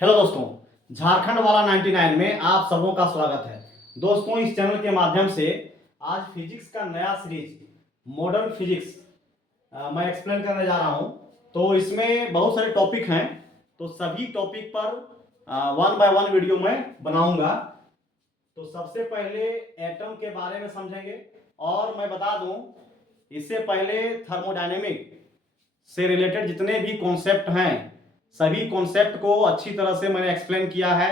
Hello दोस्तों, झारखंड वाला 99 में आप सबों का स्वागत है। दोस्तों, इस चैनल के माध्यम से आज फिजिक्स का नया सीरीज मॉडर्न फिजिक्स मैं एक्सप्लेन करने जा रहा हूं। तो इसमें बहुत सारे टॉपिक हैं, तो सभी टॉपिक पर वन बाय वन वीडियो मैं बनाऊंगा। तो सबसे पहले एटम के बारे में समझेंगे और मैं बता दूं, इससे पहले थर्मोडायनेमिक से रिलेटेड जितने भी कॉन्सेप्ट हैं सभी कॉन्सेप्ट को अच्छी तरह से मैंने एक्सप्लेन किया है।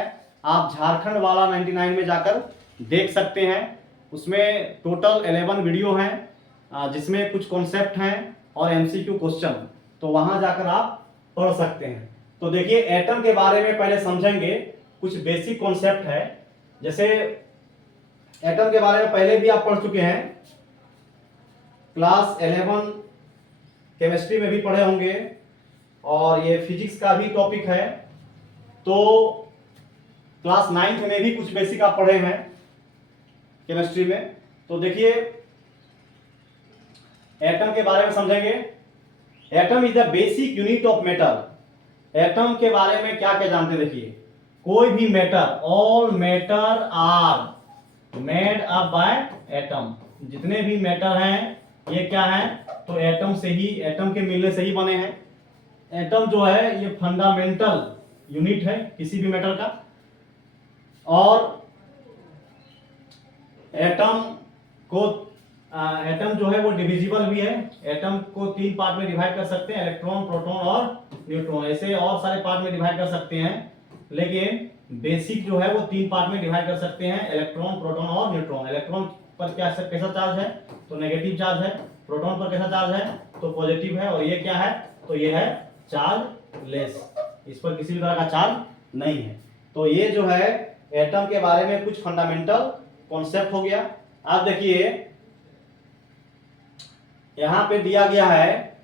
आप झारखंड वाला 99 में जाकर देख सकते हैं। उसमें टोटल 11 वीडियो हैं जिसमें कुछ कॉन्सेप्ट हैं और एमसीक्यू क्वेश्चन, तो वहां जाकर आप पढ़ सकते हैं। तो देखिए, एटम के बारे में पहले समझेंगे। कुछ बेसिक कॉन्सेप्ट है, जैसे एटम के बारे में पहले भी आप पढ़ चुके हैं, क्लास 11 केमिस्ट्री में भी पढ़े होंगे और ये फिजिक्स का भी टॉपिक है। तो क्लास 9th में भी कुछ बेसिक आप पढ़े हैं केमिस्ट्री में। तो देखिए, एटम के बारे में समझेंगे। Atom is the basic unit of matter. Atom के बारे में क्या क्या जानते हैं, देखिए, कोई भी matter, all matter are made up by atom. जितने भी मैटर हैं ये क्या है, तो एटम से ही, एटम के मिलने से ही बने हैं। एटम जो है ये फंडामेंटल यूनिट है किसी भी मैटर का। और एटम को एटम जो है वो डिविजिबल भी है। एटम को 3 पार्ट में डिवाइड कर सकते हैं, इलेक्ट्रॉन, प्रोटॉन और न्यूट्रॉन। ऐसे और सारे पार्ट में डिवाइड कर सकते हैं, लेकिन बेसिक जो है वो 3 पार्ट में डिवाइड कर सकते हैं, इलेक्ट्रॉन, प्रोटॉन और न्यूट्रॉन। इलेक्ट्रॉन पर कैसा चार्ज है, तो नेगेटिव चार्ज है। प्रोटॉन पर कैसा चार्ज है, तो पॉजिटिव है। और ये क्या है, तो ये है चार्ज लेस, इस पर किसी भी तरह का चार्ज नहीं है। तो ये जो है एटम के बारे में कुछ फंडामेंटल कॉन्सेप्ट हो गया। आप देखिए, यहां पे दिया गया है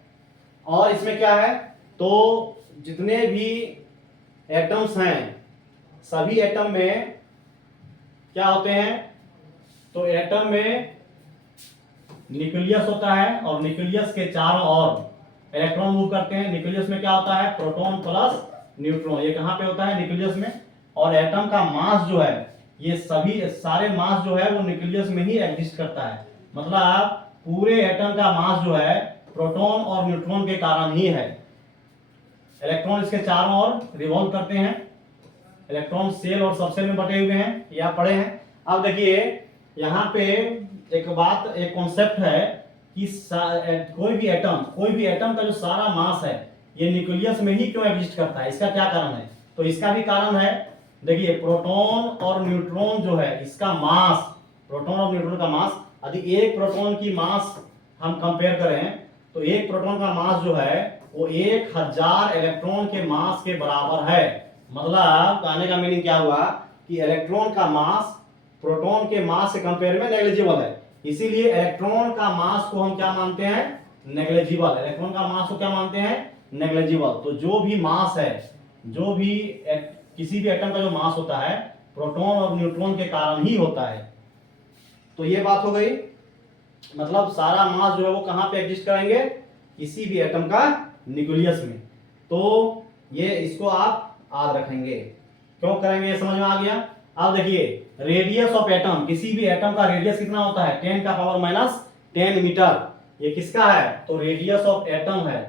और इसमें क्या है, तो जितने भी एटम्स हैं सभी एटम में क्या होते हैं, तो एटम में न्यूक्लियस होता है और न्यूक्लियस के चारों ओर इलेक्ट्रॉन मूव करते हैं। न्यूक्लियस में क्या होता है, प्रोटॉन प्लस न्यूट्रॉन। ये कहां पे होता है, न्यूक्लियस में। और एटम का मास जो है, ये सभी सारे मास जो है वो न्यूक्लियस में ही एग्जिस्ट करता है। मतलब पूरे एटम का मास जो है प्रोटॉन और न्यूट्रॉन के कारण ही है। इलेक्ट्रॉन इसके चारों ओर रिवॉल्व करते हैं। इलेक्ट्रॉन सेल और सबसेल में बटे हुए हैं, ये आप पढ़े हैं। अब देखिए, यहाँ पे एक बात, एक कॉन्सेप्ट है कि कोई भी एटम का जो सारा मास है ये न्यूक्लियस में ही क्यों एग्जिस्ट करता है, इसका क्या कारण है, तो इसका भी कारण है। देखिए, प्रोटॉन और न्यूट्रॉन जो है इसका मास, प्रोटॉन और न्यूट्रॉन का मास, यदि एक प्रोटॉन की मास हम कंपेयर करें तो एक प्रोटॉन का मास जो है वो 1000 इलेक्ट्रॉन के मास के बराबर है। मतलब कहने का मीनिंग क्या हुआ कि इलेक्ट्रॉन का मास प्रोटॉन के मास से कंपेयर में नेग्लिजिबल है। इसीलिए इलेक्ट्रॉन का मास को हम क्या मानते हैं, नेग्लिजिबल। इलेक्ट्रॉन का मास को क्या मानते हैं, नेग्लिजिबल। तो जो भी मास है, जो भी किसी भी एटम का जो मास होता है प्रोटॉन और न्यूट्रॉन के कारण ही होता है। तो ये बात हो गई। मतलब सारा मास जो है वो कहां पे एग्जिस्ट करेंगे, किसी भी एटम का न्यूक्लियस में। तो ये इसको आप याद रखेंगे, क्यों करेंगे, ये समझ में आ गया। अब देखिए, रेडियस ऑफ एटम, किसी भी एटम का रेडियस कितना होता है, 10 का पावर माइनस 10 मीटर। ये किसका है, तो रेडियस ऑफ एटम है,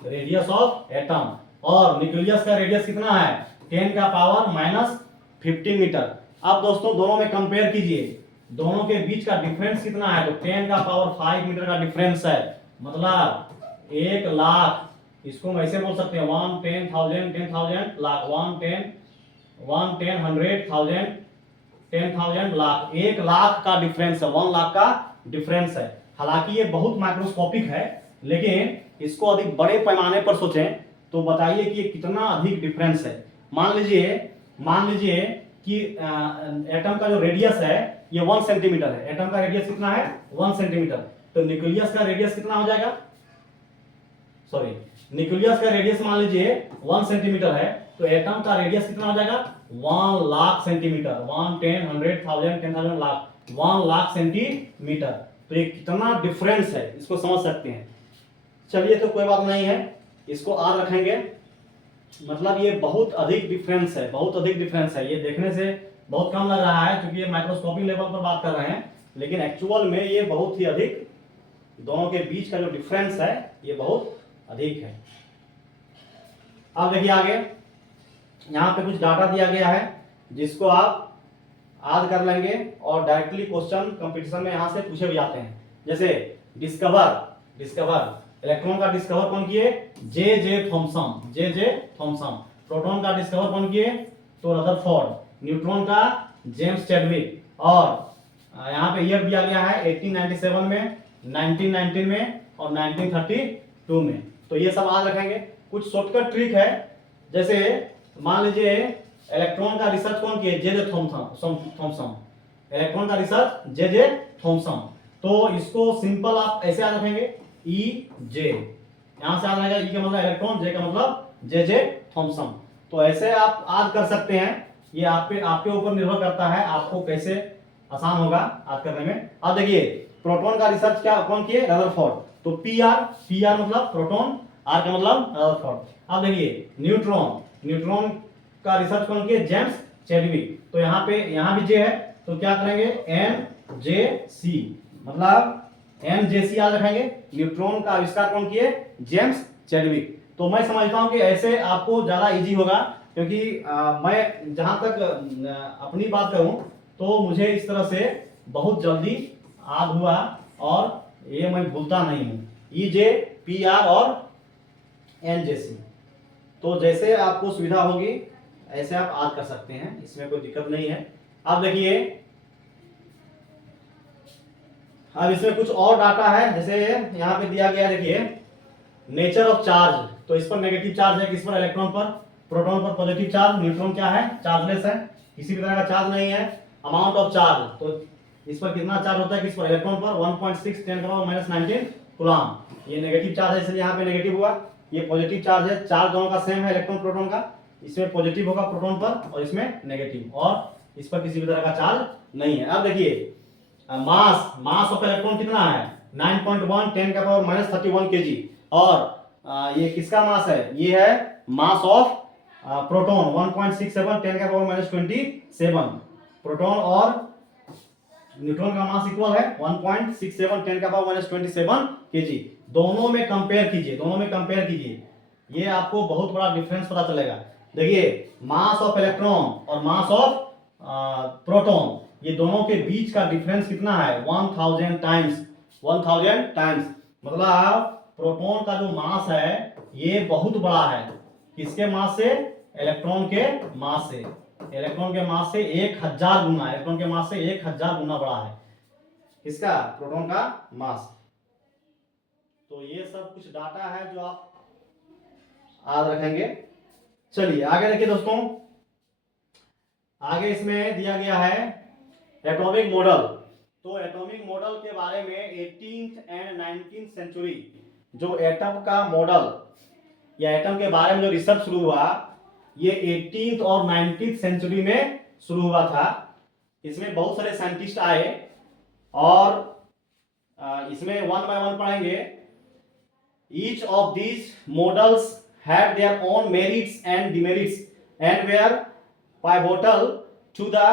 रेडियस ऑफ एटम। और न्यूक्लियस का रेडियस कितना है, 10 का पावर माइनस 15 मीटर। अब दोस्तों दोनों में कंपेयर कीजिए, दोनों के बीच का डिफरेंस कितना है, तो 10 का पावर 5 मीटर का डिफरेंस है। मतलब 1 लाख, इसको हम ऐसे बोल सकते हैं 1 10,000 10,000 लाख, 1 10 100,000 10,000 लाख। 1 लाख का डिफरेंस है, 1 लाख का डिफरेंस है। हालांकि ये बहुत माइक्रोस्कोपिक है, लेकिन इसको अधिक बड़े पैमाने पर सोचें तो बताइए कि ये कितना अधिक डिफरेंस है। मान लीजिए कि एटम का जो रेडियस है ये 1 सेंटीमीटर है। एटम का रेडियस कितना है, 1 सेंटीमीटर। तो न्यूक्लियस का रेडियस कितना हो जाएगा, सॉरी, न्यूक्लियस का रेडियस मान लीजिए 1 सेंटीमीटर है, तो एटम का रेडियस कितना हो जाएगा, 1 लाख सेंटीमीटर। 1 10 100,000 10,000 लाख, 1 लाख सेंटीमीटर। तो ये कितना डिफरेंस है, इसको समझ सकते हैं। चलिए, तो कोई बात नहीं है, इसको याद रखेंगे। मतलब ये बहुत अधिक डिफरेंस है, बहुत अधिक डिफरेंस है। ये देखने से बहुत कम लग रहा है क्योंकि ये माइक्रोस्कोपिक लेवल पर बात कर रहे हैं, लेकिन एक्चुअल में ये बहुत ही अधिक, दोनों के बीच का जो डिफरेंस है ये बहुत अधिक है। अब देखिए आगे, यहाँ पे कुछ डाटा दिया गया है जिसको आप याद कर लेंगे और डायरेक्टली क्वेश्चन कंपटीशन में यहाँ से पूछे भी जाते हैं। जैसे डिस्कवर इलेक्ट्रॉन का डिस्कवर कौन किए? जे जे थॉमसन। प्रोटॉन का डिस्कवर कौन किए? तो रदरफोर्ड। न्यूट्रॉन का जेम्स चैडविक। और यहाँ पे ईयर दिया गया है 1897 में, 1919 में और 1932 में। तो ये सब याद रखेंगे। कुछ शॉर्टकट ट्रिक है, जैसे मान लीजिए इलेक्ट्रॉन का रिसर्च कौन किए? जे जे थॉमसन। इलेक्ट्रॉन का रिसर्च जे जे थॉमसन। तो इसको सिंपल आप ऐसे याद रखेंगे, ई जे, यहां से याद रहेगा। ई का मतलब इलेक्ट्रॉन, जे का मतलब जे जे थॉमसन। तो ऐसे आप याद कर सकते हैं। ये आपके ऊपर निर्भर करता है, आपको कैसे आसान होगा याद करने में। अब देखिए प्रोटॉन का रिसर्च क्या कौन किए? रदरफोर्ड। तो पी आर मतलब प्रोटॉन, आर का मतलब रदरफोर्ड। अब देखिए न्यूट्रॉन का रिसर्च कौन किए? James Chadwick. तो यहाँ भी जे है, तो क्या करेंगे? एन जे सी, मतलब एन जे सी याद रखेंगे। न्यूट्रॉन का आविष्कार कौन किए? James Chadwick. तो मैं समझता हूं कि ऐसे आपको ज्यादा इजी होगा, क्योंकि मैं जहां तक अपनी बात करूं तो मुझे इस तरह से बहुत जल्दी याद हुआ और ये मैं भूलता नहीं हूं। ई जे, पी आर और एन जे सी। तो जैसे आपको सुविधा होगी ऐसे आप याद कर सकते हैं, इसमें कोई दिक्कत नहीं है। अब देखिए, अब इसमें कुछ और डाटा है। जैसे यहाँ पे दिया गया, देखिए नेचर ऑफ चार्ज। तो इस पर नेगेटिव चार्ज है, किस पर? इलेक्ट्रॉन पर। प्रोटॉन पर पॉजिटिव चार्ज। न्यूट्रॉन क्या है? चार्जलेस है, किसी भी तरह का चार्ज नहीं है। अमाउंट ऑफ चार्ज, तो इस पर कितना चार्ज होता है? किस पर? इलेक्ट्रॉन पर 1.6 10⁻⁻19 कूलम्ब। ये नेगेटिव चार्ज है, इसलिए यहाँ पे नेगेटिव हुआ। ये पॉजिटिव चार्ज है, चार्ज दोनों का सेम है इलेक्ट्रॉन प्रोटॉन का। इसमें पॉजिटिव होगा प्रोटॉन पर और इसमें नेगेटिव, और इस पर किसी भी तरह का चार्ज नहीं है। अब देखिए मास ऑफ इलेक्ट्रॉन कितना है? 9.1 10⁻31 kg। और ये किसका मास है? ये है मास ऑफ प्रोटॉन 1.67 10⁻27। प्रोटॉन और न्यूट्रॉन का मास इक्वल है 1.67 10⁻27 kg। दोनों में कंपेयर कीजिए, ये आपको बहुत बड़ा डिफरेंस पता चलेगा। देखिए मास ऑफ इलेक्ट्रॉन और मास ऑफ प्रोटॉन, ये दोनों के बीच का डिफरेंस कितना है? 1000 टाइम्स। 1000 टाइम्स मतलब प्रोटॉन का जो मास है ये बहुत बड़ा है। किसके मास से? इलेक्ट्रॉन के मास से। इलेक्ट्रॉन के मास से 1000 गुना, इलेक्ट्रॉन के मास से 1000 गुना बड़ा है किसका? प्रोटॉन का मास। तो ये सब कुछ डाटा है जो आप याद रखेंगे। चलिए आगे देखिए दोस्तों, आगे इसमें दिया गया है एटॉमिक मॉडल। तो एटॉमिक मॉडल के बारे में 18th एंड 19th सेंचुरी जो एटम का मॉडल या एटम के बारे में जो रिसर्च शुरू हुआ, ये 18th और 19th सेंचुरी में शुरू हुआ था। इसमें बहुत सारे साइंटिस्ट आए और इसमें वन बाय वन पढ़ेंगे। Each of these models had their own merits and demerits and were pivotal to the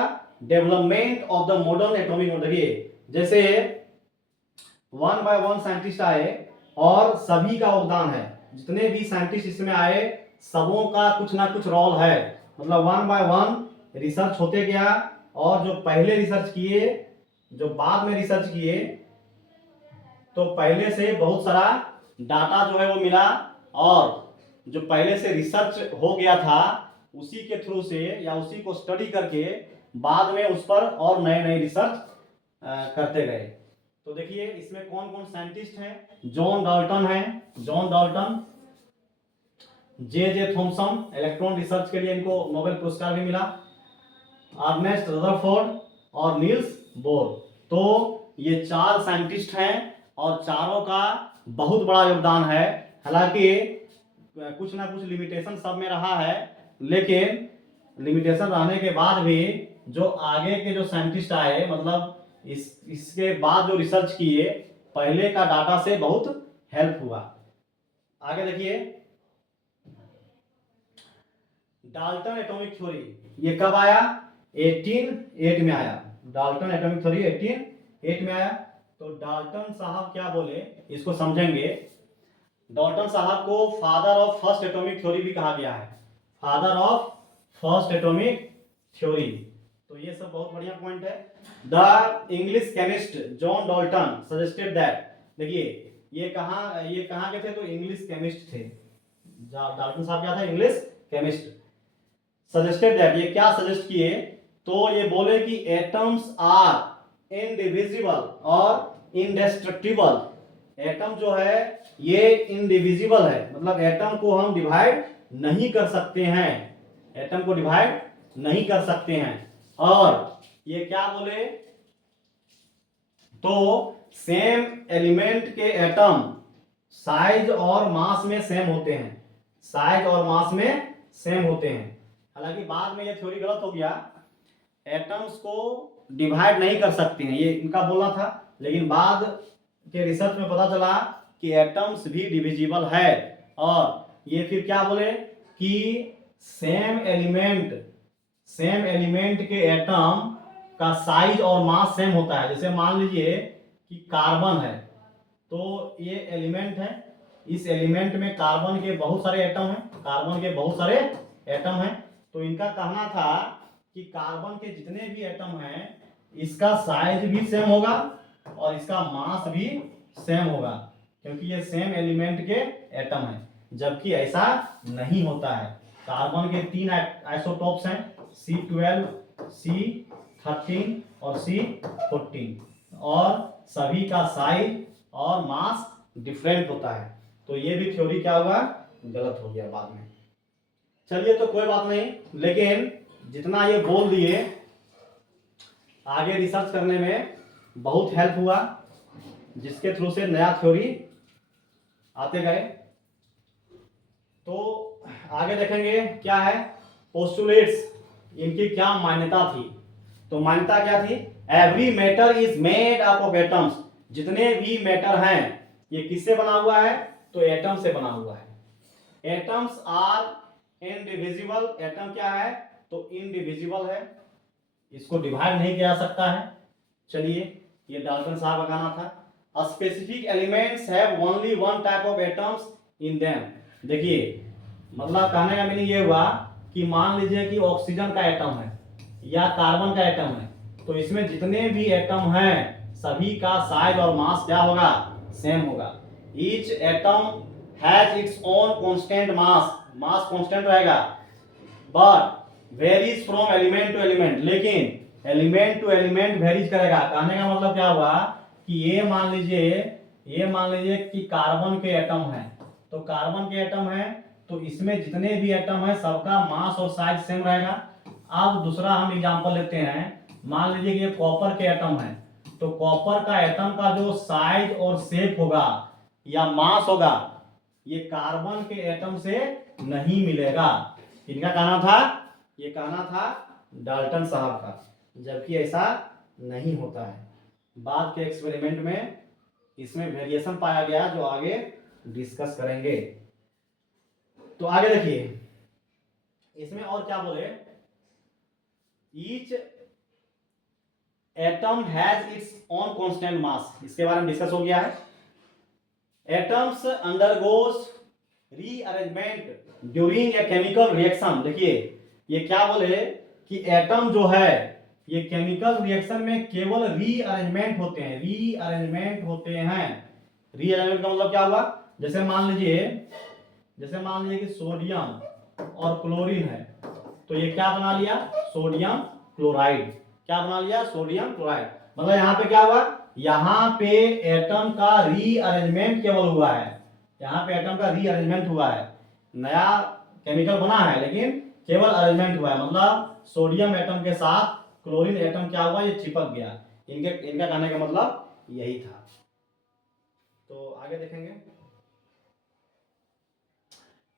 development of the modern atomic model। देखिए जैसे वन बाय वन साइंटिस्ट आए और सभी का योगदान है, जितने भी साइंटिस्ट इसमें आए सबों का कुछ ना कुछ रोल है। मतलब वन बाय वन रिसर्च होते गया और जो पहले रिसर्च किए, जो बाद में रिसर्च किए, तो पहले से बहुत सारा डाटा जो है वो मिला, और जो पहले से रिसर्च हो गया था उसी के थ्रू से या उसी को स्टडी करके बाद में उस पर और नए नए रिसर्च करते गए। तो देखिए इसमें कौन कौन साइंटिस्ट हैं? जॉन डाल्टन है, जॉन डाल्टन, जे जे थॉमसन, इलेक्ट्रॉन रिसर्च के लिए इनको नोबेल पुरस्कार भी मिला, अर्नेस्ट रदरफोर्ड और नील्स बोर। तो ये चार साइंटिस्ट हैं और चारों का बहुत बड़ा योगदान है। हालांकि कुछ ना कुछ लिमिटेशन सब में रहा है, लेकिन लिमिटेशन रहने के बाद भी जो आगे के जो साइंटिस्ट आए, मतलब इसके बाद जो रिसर्च किए, पहले का डाटा से बहुत हेल्प हुआ। आगे देखिए डाल्टन एटॉमिक थ्योरी ये कब आया? 1808 में आया। डाल्टन एटॉमिक थ्योरी 1808 में आया। तो डाल्टन साहब क्या बोले इसको समझेंगे। डाल्टन साहब को father of first atomic theory भी कहा गया है, father of first atomic theory. तो ये सब बहुत बढ़िया पॉइंट है। The English chemist John Dalton suggested that, देखिए ये कहाँ के थे? तो इंग्लिश केमिस्ट थे। डाल्टन साहब क्या था? English chemist. सजेस्टेड दैट, ये क्या सजेस्ट किए? तो ये बोले कि एटम्स आर इनडिविजिबल और इंडेस्ट्रक्टिबल। एटम जो है ये इनडिविजिबल है, मतलब एटम को हम डिवाइड नहीं कर सकते हैं, एटम को डिवाइड नहीं कर सकते हैं। और ये क्या बोले? तो सेम एलिमेंट के एटम साइज और मास में सेम होते हैं, साइज और मास में सेम होते हैं। हालांकि बाद में ये थ्योरी गलत हो गया, एटम्स को डिवाइड नहीं कर सकते हैं, ये इनका बोलना था। लेकिन बाद के रिसर्च में पता चला कि एटम्स भी डिविजिबल है। और ये फिर क्या बोले कि सेम एलिमेंट के एटम का साइज और मास सेम होता है। जैसे मान लीजिए कि कार्बन है, तो ये एलिमेंट है, इस एलिमेंट में कार्बन के बहुत सारे एटम हैं, तो इनका कहना था कि कार्बन के जितने भी एटम हैं इसका साइज भी सेम होगा और इसका मास भी सेम होगा, क्योंकि ये सेम एलिमेंट के एटम हैं। जबकि ऐसा नहीं होता है। कार्बन के 3 आइसोटोप्स हैं, C12, C13 और C14, और सभी का साइज और मास डिफरेंट होता है। तो ये भी थ्योरी क्या हुआ? गलत हो गया बाद में। चलिए तो कोई बात नहीं, लेकिन जितना ये बोल दिए आगे रिसर्च करने में बहुत हेल्प हुआ, जिसके थ्रू से नया थ्योरी आते गए। तो आगे देखेंगे क्या है पोस्टुलेट्स, इनकी क्या मान्यता थी। तो मान्यता क्या थी? Every matter is made up of atoms, जितने भी मैटर हैं ये किससे बना हुआ है? तो एटम से बना हुआ है। एटम्स आर इनडिविजिबल, एटम क्या है? तो इनडिविजिबल है, इसको डिवाइड नहीं किया जा सकता है। चलिए, ये डाल्टन साहब का कहना था। Specific elements have only one type of atoms in them. देखिए मतलब कहने का मीनिंग ये हुआ कि मान लीजिए कि ऑक्सीजन का एटम है या कार्बन का एटम है, तो इसमें जितने भी एटम हैं सभी का साइज और मास क्या होगा? सेम होगा। Each atom has its own constant mass, mass constant रहेगा, but varies from element to element, लेकिन एलिमेंट टू एलिमेंट वेरीज करेगा। कहने का मतलब क्या हुआ कि ये मान लीजिए कि कार्बन के एटम है, तो कार्बन के एटम है तो इसमें जितने भी एटम है सबका मास और साइज सेम रहेगा। अब दूसरा हम एग्जांपल लेते हैं, मान लीजिए कि ये कॉपर के एटम है, तो कॉपर का एटम का जो साइज और शेप होगा या मास होगा ये कार्बन के एटम से नहीं मिलेगा। इनका कहना था, ये कहना था डाल्टन साहब का, जबकि ऐसा नहीं होता है। बाद के एक्सपेरिमेंट में इसमें वेरिएशन पाया गया जो आगे डिस्कस करेंगे। तो आगे देखिए इसमें और क्या बोले, each atom has its own constant मास, इसके बारे में डिस्कस हो गया है। Atoms undergoes rearrangement during a chemical reaction. देखिए ये क्या बोले कि एटम जो है ये केमिकल रिएक्शन में केवल रीअरेंजमेंट होते हैं, रीअरेंजमेंट होते हैं। रीअरेंजमेंट का मतलब क्या हुआ? जैसे मान लीजिए कि सोडियम और क्लोरीन है, तो ये क्या बना लिया? Sodium chloride. क्या बना लिया? Sodium chloride. मतलब यहाँ पे क्या हुआ? यहाँ पे एटम का रीअरेंजमेंट केवल हुआ है, यहाँ पे एटम का रीअरेंजमेंट हुआ है, नया केमिकल बना है लेकिन केवल अरेंजमेंट हुआ है। मतलब सोडियम एटम के साथ क्लोरीन एटम क्या हुआ? ये चिपक गया। इनका कहने का मतलब यही था। तो आगे देखेंगे,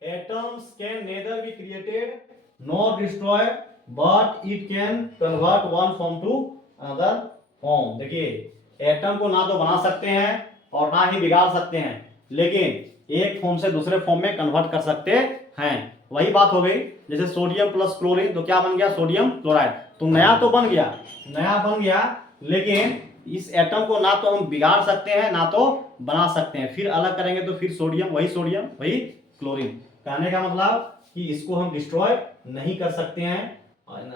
atoms can neither be created nor destroyed but it can convert one form to another form. देखिए एटम को ना तो बना सकते हैं और ना ही बिगाड़ सकते हैं, लेकिन एक फॉर्म से दूसरे फॉर्म में कन्वर्ट कर सकते हैं। वही बात हो गई जैसे सोडियम प्लस क्लोरीन तो क्या बन गया, सोडियम क्लोराइड। तो नया तो बन गया, नया बन गया, लेकिन इस एटम को ना तो हम बिगाड़ सकते हैं ना तो बना सकते हैं। फिर अलग करेंगे तो फिर सोडियम वही क्लोरीन। कहने का मतलब कि इसको हम डिस्ट्रॉय नहीं कर सकते हैं।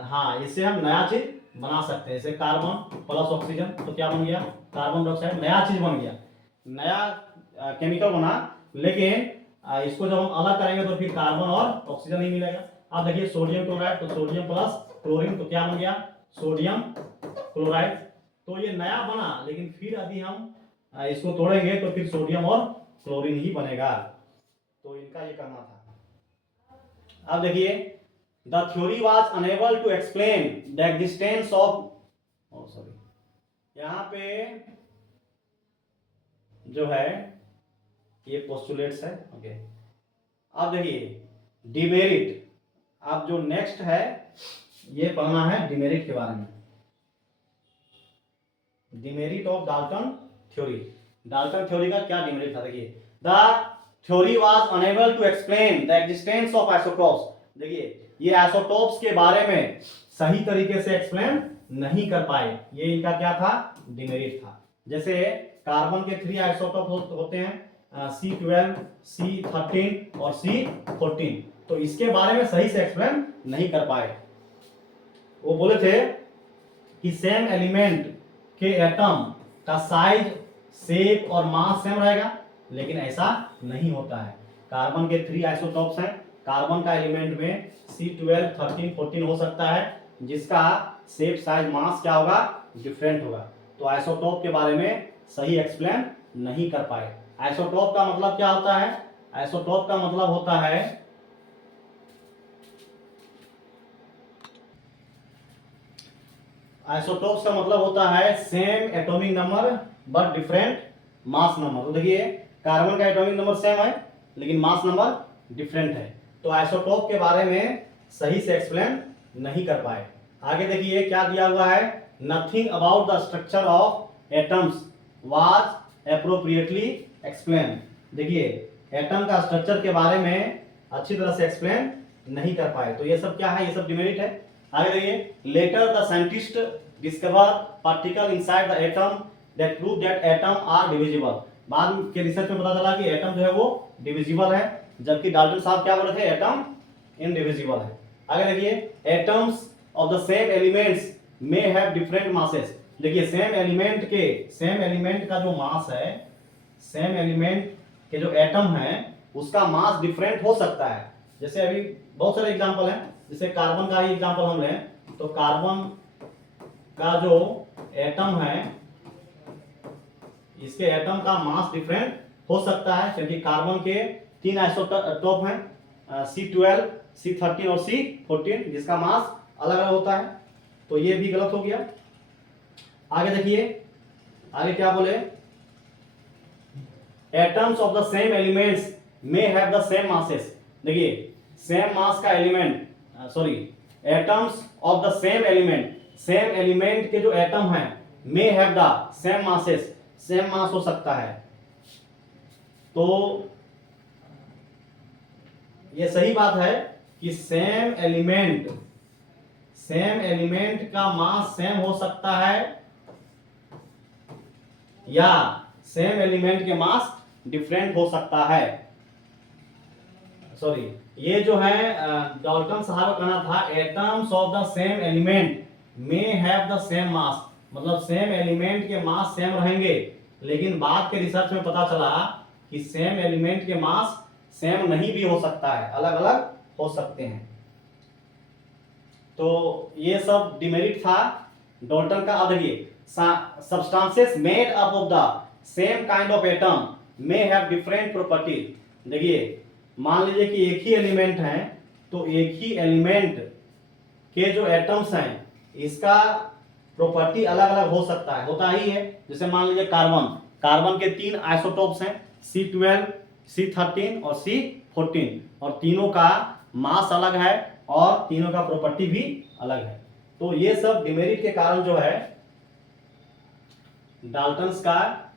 हाँ, इससे हम नया चीज बना सकते हैं। जैसे कार्बन प्लस ऑक्सीजन तो क्या बन गया, कार्बन डाइऑक्साइड, नया चीज बन गया, नया केमिकल बना। लेकिन इसको जब हम अलग करेंगे तो फिर कार्बन और ऑक्सीजन ही मिलेगा। अब देखिए सोडियम क्लोराइड तो सोडियम प्लस क्लोरीन तो क्या बन गया, सोडियम क्लोराइड। तो ये नया बना, लेकिन फिर अभी हम इसको तोड़ेंगे तो फिर सोडियम और क्लोरीन ही बनेगा। तो इनका ये करना था। अब देखिए, the theory was unable to explain the existence of, sorry, यहाँ पे जो है ये पोस्टुलेट्स है। ओके, अब देखिए डिमेरिट। अब जो नेक्स्ट है ये पढ़ना है डिमेरिट के बारे में। Demerit of Dalton theory. Dalton theory का क्या डिमेरिट था, देखिए, the theory was unable to explain the existence of isotopes. देखिए, ये आइसोटोप्स के बारे में सही तरीके से एक्सप्लेन नहीं कर पाए। ये इनका क्या था, डिमेरिट था। जैसे कार्बन के 3 आइसोटोप होते हैं, C12, C13 और C14। तो इसके बारे में सही से एक्सप्लेन नहीं कर पाए। वो बोले थे कि सेम एलिमेंट के एटम का साइज, शेप और मास सेम रहेगा, लेकिन ऐसा नहीं होता है। कार्बन के 3 आइसोटोप्स हैं। कार्बन का एलिमेंट में C12, 13, 14 हो सकता है, जिसका शेप, साइज, मास क्या होगा, डिफरेंट होगा। तो आइसोटोप के बारे में सही एक्सप्लेन नहीं कर पाए। आइसोटोप का मतलब क्या होता है, आइसोटोप का मतलब होता है आइसोटोप्स का मतलब होता है same atomic number but different mass number. तो देखिए, कार्बन का एटॉमिक नंबर सेम है लेकिन मास नंबर डिफरेंट है। तो आइसोटोप के बारे में सही से एक्सप्लेन नहीं कर पाए। आगे देखिए क्या दिया हुआ है, nothing about the structure of atoms was appropriately explain. देखिए, एटम का स्ट्रक्चर के बारे में अच्छी तरह से एक्सप्लेन नहीं कर पाए। तो ये सब क्या है, ये सब डिमेरिट है। आगे देखिए, later the scientist discover particle inside the atom that prove that atom are divisible. बाद के रिसर्च में पता चला कि एटम जो है वो डिविजिबल है, जबकि डाल्टन साहब क्या बोले थे, एटम इनडिविजिबल है। आगे देखिए, atoms of the same elements may have different masses. देखिए, सेम एलिमेंट का जो मास है, सेम एलिमेंट के जो एटम है उसका मास डिफरेंट हो सकता है। जैसे अभी बहुत सारे एग्जांपल हैं, जैसे कार्बन का ही एग्जांपल हम लें तो कार्बन का जो एटम है, इसके एटम का मास डिफरेंट हो सकता है, क्योंकि कार्बन के 3 आइसोटोप हैं, C12, C13 और C14, जिसका मास अलग अलग होता है। तो ये भी गलत हो गया। आगे देखिए, आगे क्या बोले, atoms of the same elements may have the same masses. देखिए, सेम मास का element, sorry, atoms of the same element के जो एटम हैं may have the same masses, same mass हो सकता है। तो ये सही बात है कि सेम एलिमेंट का मास सेम हो सकता है या सेम एलिमेंट के मास डिफरेंट हो सकता है। सॉरी, ये जो है डाल्टन साहब का कहना था, atoms of the same element may have the same mass, मतलब सेम एलिमेंट के मास सेम रहेंगे, लेकिन बाद के रिसर्च में पता चला कि सेम एलिमेंट के मास सेम नहीं भी हो सकता है, अलग अलग हो सकते हैं। तो ये सब डिमेरिट था डाल्टन का। अब देखिए, substances made up of the same kind of atom may have different property. देखिए, मान लीजिए कि एक ही एलिमेंट है, तो एक ही एलिमेंट के जो एटम्स हैं इसका प्रॉपर्टी अलग अलग हो सकता है, होता ही है। जैसे मान लीजिए कार्बन के 3 आइसोटोप्स हैं, C12, C13 और C14, और तीनों का मास अलग है और तीनों का प्रॉपर्टी भी अलग है। तो ये सब डिमेरिट के कारण जो है डाल्टन्स का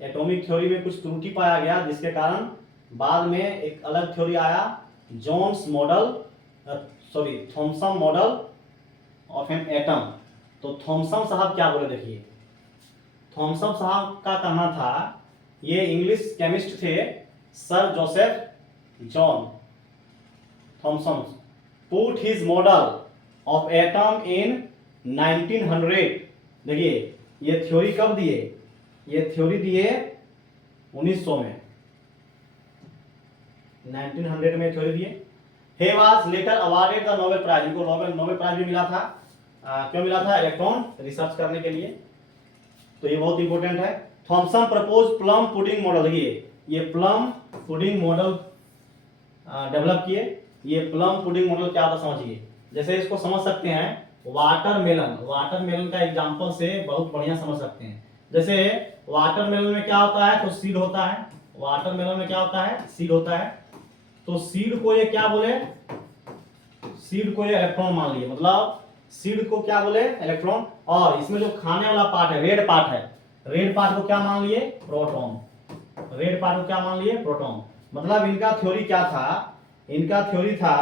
एटॉमिक थ्योरी में कुछ त्रुटि पाया गया, जिसके कारण बाद में एक अलग थ्योरी आया, Jones model sorry Thomson model of an atom. तो थॉमसन साहब क्या बोले देखिए, थॉमसन साहब का कहना था, ये इंग्लिश केमिस्ट थे sir Joseph John Thomson, put his model of atom in 1900। देखिए ये थ्योरी कब दिए, ये थ्योरी दिए 1900 में, 1900 में थ्योरी दिए। he was later awarded the Nobel prize, इनको नोबेल प्राइज भी मिला था। क्यों मिला था? इलेक्ट्रॉन रिसर्च करने के लिए। तो ये बहुत इंपॉर्टेंट है। Thomson propose plum pudding model, ये प्लम पुडिंग मॉडल डेवलप किए। ये प्लम पुडिंग मॉडल क्या होता समझिए, जैसे इसको समझ सकते हैं वाटरमेलन का एग्जांपल से बहुत बढ़िया समझ सकते हैं। जैसे वाटरमेलन में क्या होता है, तो सीड होता है। वाटरमेलन में क्या होता है? सीड होता है। तो सीड को ये क्या बोले, सीड को ये इलेक्ट्रॉन मान लिए, मतलब सीड को क्या बोले? इलेक्ट्रॉन। और इसमें जो खाने वाला पार्ट है, रेड पार्ट है, रेड पार्ट को क्या मान लिए? प्रोटॉन। रेड पार्ट को क्या मान लिए? प्रोटॉन। मतलब इनका थ्योरी क्या था? इनका थ्योरी था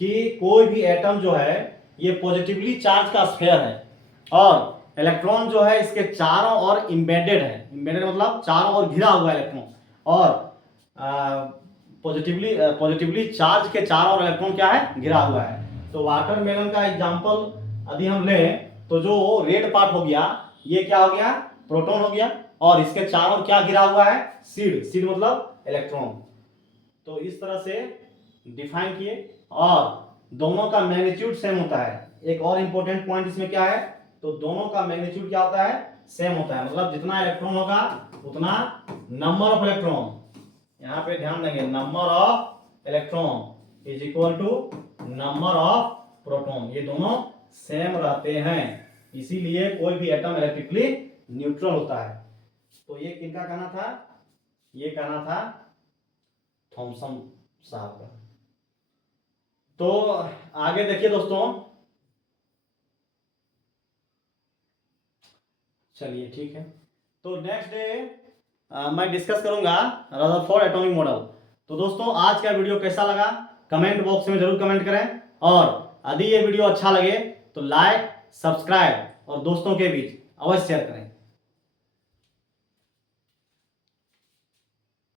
कि कोई भी एटम जो है ये पॉजिटिवली चार्ज का स्फीयर है और इलेक्ट्रॉन जो है इसके चारों ओर एम्बेडेड है। एम्बेडेड मतलब चारों ओर घिरा हुआ है इलेक्ट्रॉन, और पॉजिटिवली चार्ज के चारों ओर इलेक्ट्रॉन क्या है? घिरा हुआ है। तो वाटरमेलन का एग्जांपल यदि हम लें तो जो रेड पार्ट हो गया ये क्या हो गया? प्रोटॉन हो गया, और इसके चारों ओर क्या घिरा हुआ है? सीड। सीड मतलब इलेक्ट्रॉन। तो इस तरह से डिफाइन किए, और दोनों का मैग्नीट्यूड सेम होता है। एक और इंपॉर्टेंट पॉइंट इसमें क्या है, तो दोनों का मैग्नीट्यूड क्या होता है? सेम होता है। मतलब जितना इलेक्ट्रॉन होगा उतना नंबर ऑफ इलेक्ट्रॉन, यहाँ पे ध्यान देंगे, number of electron is equal to number of proton, ये दोनों सेम रहते हैं। इसीलिए कोई भी एटम इलेक्ट्रिकली न्यूट्रल होता है। तो ये किनका कहना था? ये कहना था थॉमसन साहब का। तो आगे देखिए दोस्तों, चलिए ठीक है। तो नेक्स्ट डे मैं डिस्कस करूंगा रदरफोर्ड एटॉमिक मॉडल। तो दोस्तों आज का वीडियो कैसा लगा कमेंट बॉक्स में जरूर कमेंट करें, और यदि ये वीडियो अच्छा लगे तो लाइक, सब्सक्राइब और दोस्तों के बीच अवश्य शेयर करें।